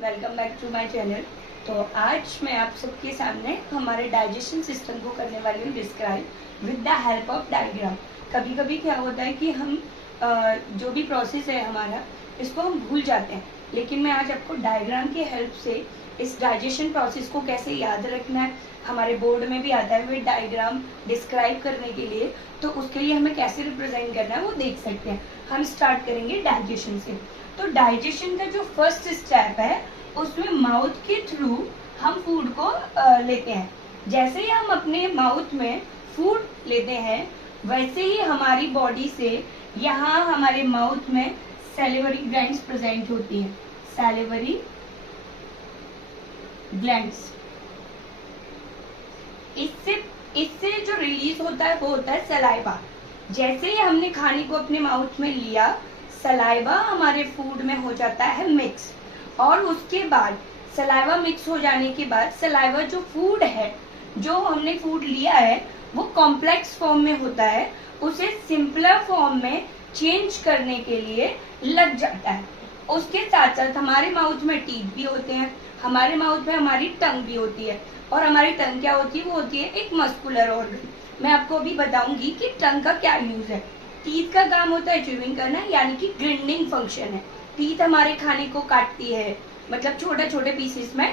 Welcome back to my channel. तो आज मैं आप सबके सामने हमारे डाइजेशन सिस्टम को करने वाली हूँ describe with the help of diagram. कभी कभी क्या होता है कि हम जो भी प्रोसेस है हमारा, इसको हम भूल जाते हैं, लेकिन मैं आज आपको डायग्राम की हेल्प से इस डाइजेशन प्रोसेस को कैसे याद रखना है, हमारे बोर्ड में भी आता है विद डायग्राम डिस्क्राइब करने के लिए, तो उसके लिए हमें कैसे रिप्रेजेंट करना है वो देख सकते हैं। हम स्टार्ट करेंगे डाइजेशन से। तो डाइजेशन का जो फर्स्ट स्टेप है उसमें माउथ के थ्रू हम फूड को लेते हैं। जैसे ही हम अपने माउथ में फूड लेते हैं वैसे ही हमारी बॉडी से यहाँ हमारे माउथ में सैलिवरी ग्लैंड्स प्रेजेंट होती हैं। सैलिवरी ग्लैंड्स, इससे जो रिलीज होता है वो होता है सलाइवा। जैसे ही हमने खाने को अपने माउथ में लिया, सलाइवा हमारे फूड में हो जाता है मिक्स, और उसके बाद सलाइवा मिक्स हो जाने के बाद सलाइवा जो फूड है, जो हमने फूड लिया है, वो कॉम्प्लेक्स फॉर्म में होता है, उसे सिंपलर फॉर्म में चेंज करने के लिए लग जाता है। उसके साथ साथ हमारे माउथ में टीथ भी होते हैं, हमारे माउथ में हमारी टंग भी होती है, और हमारी टंग क्या होती है, वो होती है एक मस्कुलर ऑर्गन। मैं आपको अभी बताऊंगी कि टंग का क्या यूज है। टीथ का काम होता है च्यूइंग करना, यानी कि ग्रिंडिंग फंक्शन है। टीथ हमारे खाने को काटती है, मतलब छोटे छोटे पीसेस में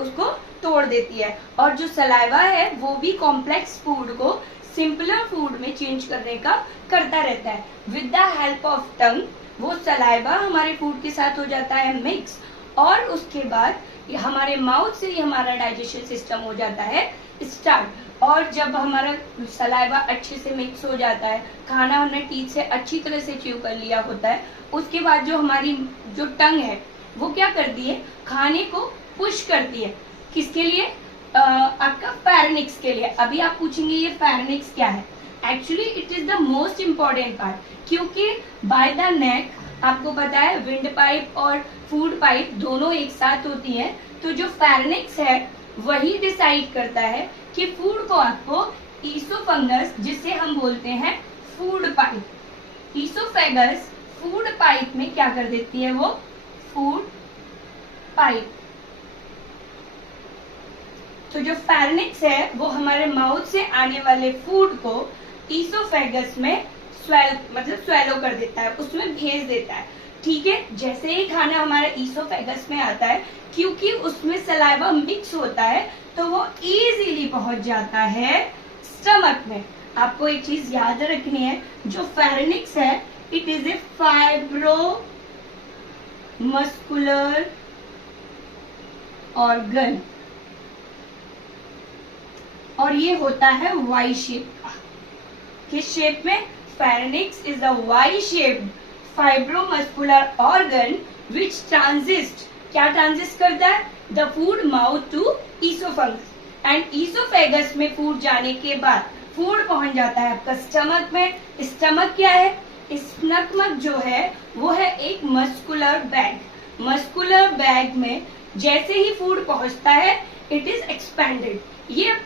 उसको तोड़ देती है, और जो सलाइवा है वो भी कॉम्प्लेक्स फूड को सिंपलर फूड में चेंज करने का करता रहता है। With the help of tongue वो सलाइवा हमारे फूड के साथ हो जाता है मिक्स, और उसके बाद हमारे माउथ से ही हमारा डाइजेशन सिस्टम हो जाता है स्टार्ट। और जब हमारा सलाइवा अच्छे से मिक्स हो जाता है, खाना हमने टीथ से अच्छी तरह से च्यू कर लिया होता है, उसके बाद जो हमारी जो टंग है वो क्या करती है, खाने को पुश करती है। किसके लिए? आपका फेरेनिक्स के लिए। अभी आप पूछेंगे ये फेरेनिक्स क्या है? Actually it is the most important part, क्योंकि बाय द नेक आपको पता है विंड पाइप और फूड पाइप दोनों एक साथ होती हैं, तो जो फेरेनिक्स है वही डिसाइड करता है कि फूड को आपको ईसोफंगस, जिसे हम बोलते हैं food pipe, oesophagus food pipe में क्या कर देती है, वो फूड पाइप। तो जो फेरेनिक्स है वो हमारे माउथ से आने वाले फूड को ईसोफेगस में स्वेलो कर देता है, उसमें भेज देता है। ठीक है, जैसे ही खाना हमारे ईसोफेगस में आता है, क्योंकि उसमें सलाइवा मिक्स होता है, तो वो इजीली पहुंच जाता है स्टमक में। आपको एक चीज याद रखनी है, जो फेरेनिक्स है it is a fibro muscular organ, और ये होता है वाई शेप का। किस शेप में? Pharynx is a Y shaped fibromuscular organ which transits, क्या ट्रांजिस्ट करता है, the food mouth to oesophagus, and oesophagus में फूड जाने के बाद फूड पहुंच जाता है आपका स्टमक में। स्टमक क्या है? स्टमक जो है वो है एक मस्कुलर बैग। मस्कुलर बैग में जैसे ही फूड पहुंचता है इट इज एक्सपेंडेड, ये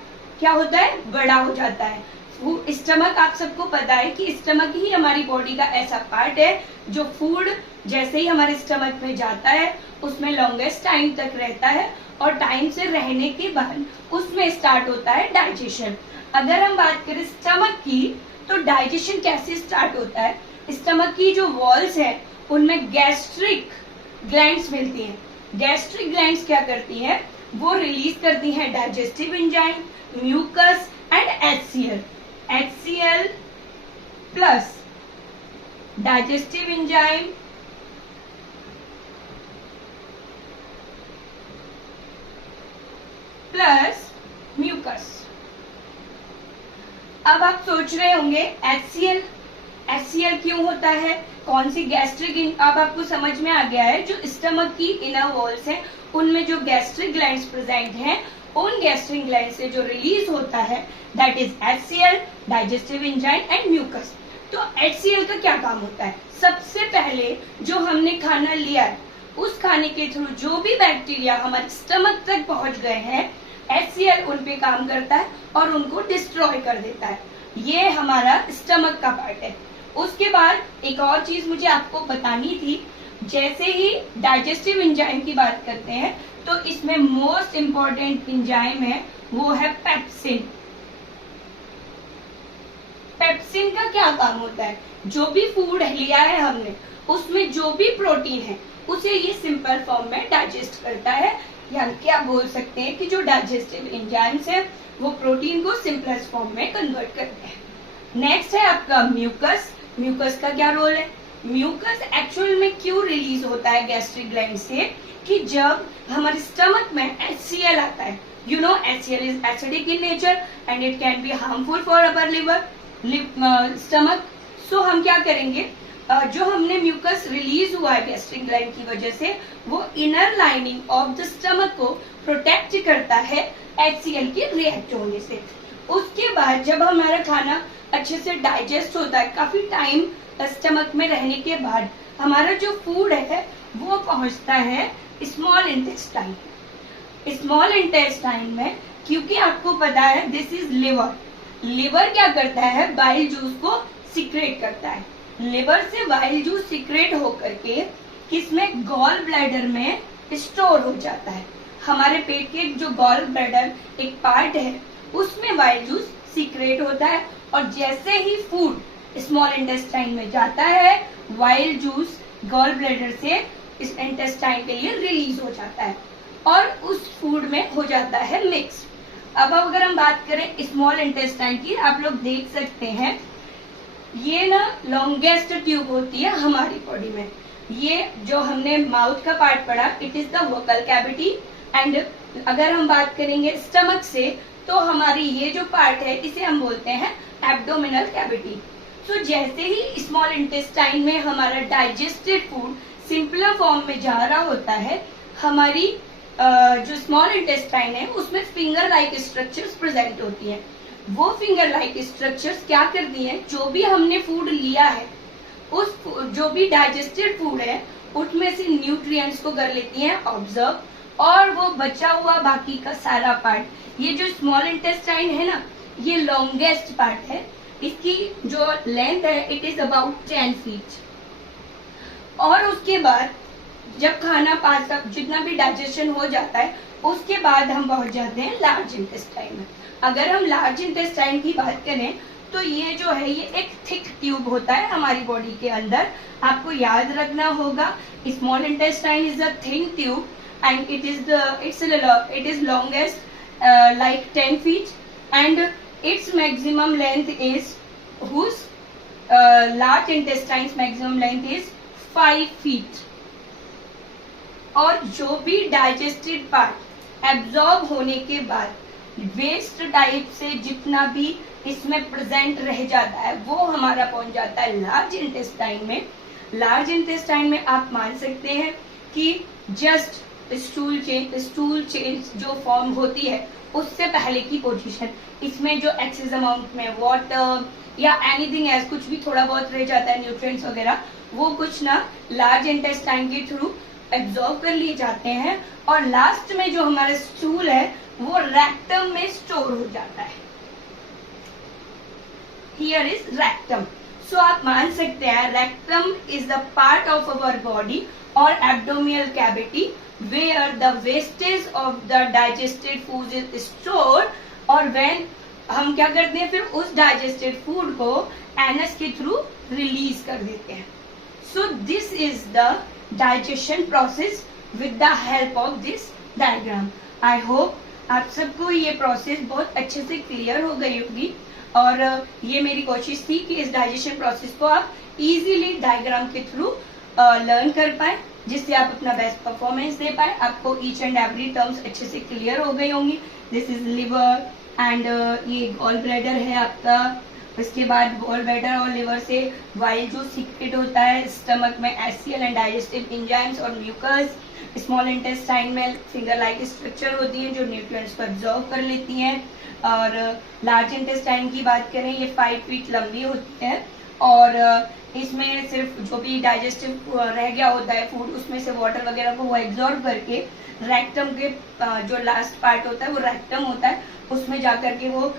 क्या होता है, बड़ा हो जाता है। स्टमक, आप सबको पता है कि स्टमक ही हमारी बॉडी का ऐसा पार्ट है जो फूड जैसे ही हमारे स्टमक में जाता है उसमें लॉन्गेस्ट टाइम तक रहता है, और टाइम से रहने के बाद उसमें स्टार्ट होता है डाइजेशन। अगर हम बात करें स्टमक की, तो डाइजेशन कैसे स्टार्ट होता है? स्टमक की जो वॉल्स है उनमें गैस्ट्रिक ग्लैंड्स मिलती हैं। गैस्ट्रिक ग्लैंड्स क्या करती हैं, वो रिलीज करती हैं digestive enzyme, mucus and HCl। HCl plus digestive enzyme plus mucus. अब आप सोच रहे होंगे HCl क्यों होता है, कौन सी गैस्ट्रिक, अब आपको समझ में आ गया है। जो स्टमक की इनर वॉल्स हैं उनमें जो गैस्ट्रिक ग्लैंड्स प्रेजेंट हैं, उन गैस्ट्रिक ग्लैंड से जो रिलीज होता है that is HCl, digestive enzyme and mucus. तो HCl का क्या काम होता है? सबसे पहले जो हमने खाना लिया है उस खाने के थ्रू जो भी बैक्टीरिया हमारे स्टमक तक पहुंच गए हैं, HCl उन पे काम करता है और उनको डिस्ट्रॉय कर देता है। ये हमारा स्टमक का पार्ट है। उसके बाद एक और चीज मुझे आपको बतानी थी, जैसे ही डाइजेस्टिव एंजाइम की बात करते हैं तो इसमें मोस्ट इंपॉर्टेंट एंजाइम है वो है पेप्सिन। पेप्सिन का क्या काम होता है, जो भी फूड लिया है हमने उसमें जो भी प्रोटीन है उसे ये सिंपल फॉर्म में डाइजेस्ट करता है, यानी कि आप बोल सकते हैं कि जो डाइजेस्टिव एंजाइम्स है वो प्रोटीन को सिंपलेस्ट फॉर्म में कन्वर्ट करते हैं। नेक्स्ट है आपका म्यूकस। म्यूकस का क्या रोल है, म्यूकस एक्चुअल में क्यों रिलीज होता है गैस्ट्रिक ग्लैंड से, कि जब हमारे स्टमक में HCl आता है, you know HCl is acidic in nature and it can be harmful for our liver stomach. So हम क्या करेंगे, जो हमने म्यूकस रिलीज हुआ है गैस्ट्रिक ग्लैंड की वजह से, वो inner lining of the stomach को प्रोटेक्ट करता है HCl के रिएक्ट होने से। उसके बाद जब हमारा खाना अच्छे से डाइजेस्ट होता है, काफी टाइम स्टमक में रहने के बाद हमारा जो फूड है वो पहुंचता है स्मॉल इंटेस्टाइन। स्मॉल इंटेस्टाइन में, क्योंकि आपको पता है दिस इज लिवर, लिवर क्या करता है, बाइल जूस को सीक्रेट करता है। लिवर से बाइल जूस सीक्रेट होकर के किसमें, गॉल ब्लैडर में स्टोर हो जाता है। हमारे पेट के जो गॉल ब्लैडर एक पार्ट है उसमें बाइल जूस सीक्रेट होता है, और जैसे ही फूड स्मॉल इंटेस्टाइन में जाता है बाइल जूस गॉल ब्लैडर से इस इंटेस्टाइन के लिए रिलीज हो जाता है और उस फूड में हो जाता है मिक्स। अब अगर हम बात करें स्मॉल इंटेस्टाइन की, आप लोग देख सकते हैं ये ना लॉन्गेस्ट ट्यूब होती है हमारी बॉडी में। ये जो हमने माउथ का पार्ट पढ़ा, it is the vocal cavity. And अगर हम बात करेंगे स्टमक से, तो हमारी ये जो पार्ट है इसे हम बोलते हैं एब्डोमिनल कैविटी। तो जैसे ही स्मॉल इंटेस्टाइन में हमारा डाइजेस्टेड फूड सिंपलर फॉर्म में जा रहा होता है, हमारी जो स्मॉल इंटेस्टाइन है उसमें फिंगर लाइक स्ट्रक्चर्स प्रेजेंट होती है। वो फिंगर लाइक स्ट्रक्चर्स क्या करती हैं, जो भी हमने फूड लिया है उस जो भी डाइजेस्टेड फूड है उसमें से न्यूट्रिएंट्स को कर लेती हैं ऑब्जर्व, और वो बचा हुआ बाकी का सारा पार्ट, ये जो स्मॉल इंटेस्टाइन है ना, ये लॉन्गेस्ट पार्ट है। इसकी जो लेंथ है इट इज अबाउट 10 फीट। और उसके बाद जब खाना पास का जितना भी डाइजेशन हो जाता है उसके बाद हम पहुंच जाते हैं लार्ज इंटेस्टाइन में। अगर हम लार्ज इंटेस्टाइन की बात करें तो ये जो है ये एक थिक ट्यूब होता है हमारी बॉडी के अंदर। आपको याद रखना होगा small intestine is a thin tube and it is longest like 10 feet and its maximum length is whose large intestine's maximum length is 5 feet। और जो भी डाइजेस्टेड पार्ट एब्जॉर्ब होने के बाद वेस्ट टाइप से जितना भी इसमें प्रेजेंट रह जाता है वो हमारा पहुंच जाता है लार्ज इंटेस्टाइन में। लार्ज इंटेस्टाइन में आप मान सकते हैं कि जस्ट स्टूल चेंज जो फॉर्म होती है उससे पहले की पोजीशन, इसमें जो एक्सेस अमाउंट में वाटर या एनीथिंग एज कुछ भी थोड़ा बहुत रह जाता है न्यूट्रिएंट्स वगैरह, वो कुछ ना लार्ज इंटेस्टाइन के थ्रू एब्जॉर्ब कर लिए जाते हैं और लास्ट में जो हमारा स्टूल है वो रेक्टम में स्टोर हो जाता है। Here is rectum. सो आप मान सकते हैं rectum is the part of our body और abdominal cavity where the wastage of the digested food is stored, और when हम क्या करते हैं फिर उस digested food को एनस के थ्रू रिलीज कर देते हैं। So this is the digestion process with the help of this diagram। I hope आप सबको ये प्रोसेस बहुत अच्छे से क्लियर हो गई होगी और ये मेरी कोशिश थी कि इस डाइजेशन प्रोसेस को आप इजीली डायग्राम के थ्रू लर्न कर पाए, जिससे आप अपना बेस्ट परफॉर्मेंस दे पाए। आपको ईच एंड एवरी टर्म्स अच्छे से क्लियर हो गई होंगी। दिस इज लिवर एंड ये गॉल ब्लैडर है आपका। उसके बाद गॉल ब्लैडर और लिवर से वाइल जो सीक्रेट होता है स्टमक में HCl एंड डाइजेस्टिव एंजाइम्स और म्यूकस। स्मॉल इंटेस्टाइन में फिंगर लाइक स्ट्रक्चर होती है जो न्यूट्रिएंट्स को एब्जॉर्ब कर लेती हैं। और लार्ज इंटेस्टाइन की बात करें ये 5 फीट लंबी होती है और इसमें सिर्फ जो भी डाइजेस्टिव रह गया होता है फूड उसमें से वाटर वगैरह को वो एब्जॉर्ब करके रेक्टम के जो लास्ट पार्ट होता है वो रेक्टम होता है, उसमें जाकर के वो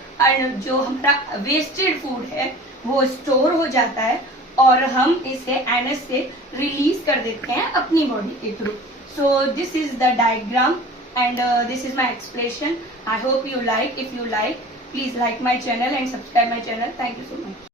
जो हमारा वेस्टेड फूड है वो स्टोर हो जाता है और हम इसे एनएस से रिलीज कर देते हैं अपनी बॉडी के through. So this is the diagram and this is my explanation. I hope you like. If you like, please like my channel and subscribe my channel. Thank you so much.